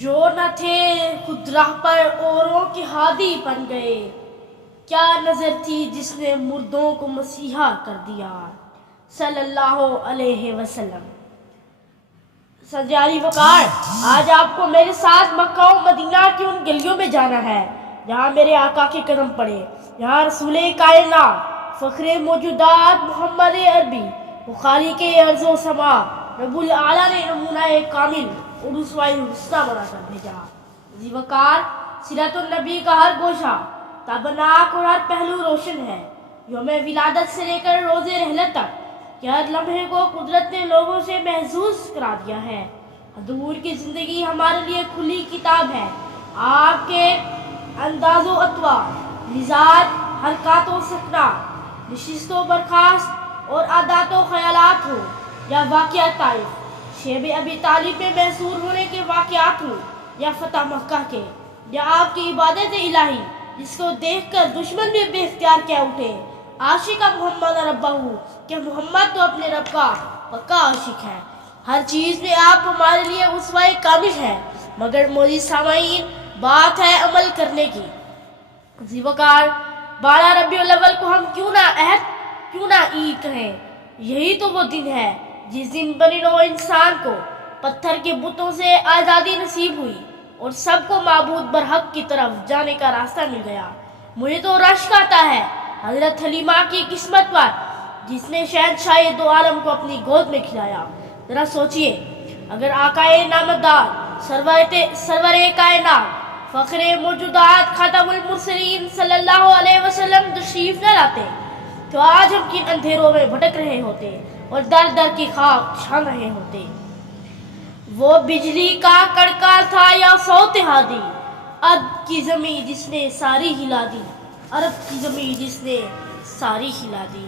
جو نہ تھے خود راہ پر اوروں کے ہادی بن گئے، کیا نظر تھی جس نے مردوں کو مسیحا کر دیا صلی اللہ علیہ وسلم۔ سجاری وقار، آج آپ کو میرے ساتھ مکہ و مدینہ کی ان گلیوں میں جانا ہے جہاں میرے آقا کے قدم پڑے، جہاں رسول کائنات، فخر موجودات محمد عربی، خالق ارض و سما، رب العالیٰ نے نمونہ کامل اور اسوہ حسنہ بنا کر بھیجا۔ ذی وقار، سیرت النبی کا ہر گوشہ تابناک اور ہر پہلو روشن ہے۔ یوم ولادت سے لے کر روز رحلت تک ہر لمحے کو قدرت نے لوگوں سے محظوظ کرا دیا ہے۔ حضور کی زندگی ہمارے لیے کھلی کتاب ہے۔ آپ کے انداز و اطوار، مزاج، حرکات و سکنات، نشست و برخاست اور عادات و خیالات ہوں یا واقعات طائف، شیب ابی طالب میں محصور ہونے کے واقعات ہوں یا فتح مکہ کے، یا آپ کی عبادت الہی جس کو دیکھ کر دشمن بھی بے اختیار کیا اٹھے، عاشق محمد ربہ کہ محمد تو اپنے رب کا پکا عاشق ہے۔ ہر چیز میں آپ ہمارے لیے اسوہ کامل ہے، مگر موجود سامعین، بات ہے عمل کرنے کی۔ ذی وقار، 12 ربیع الاول کو ہم کیوں نہ عہد، کیوں نہ عید کہیں۔ یہی تو وہ دن ہے جس دن بنی نوع انسان کو پتھر کے بتوں سے آزادی نصیب ہوئی اور سب کو معبود برحق کی طرف جانے کا راستہ مل گیا۔ مجھے تو رشک آتا ہے حضرت حلیمہ کی قسمت پر جس نے شہنشاہ دو عالم کو اپنی گود میں کھلایا۔ ذرا سوچئے، اگر آقائے نامدار، سرور کائنات، فخر موجودات، خاتم المرسلین صلی اللہ علیہ وسلم تشریف نہ لاتے تو آج ہم کن اندھیروں میں بھٹک رہے ہوتے اور در در کی خاک چھان رہے ہوتے۔ وہ بجلی کا کڑکا تھا یا صوت ہادی، عرب کی زمین جس نے ساری ہلا دی، عرب کی زمین جس نے ساری ہلا دی۔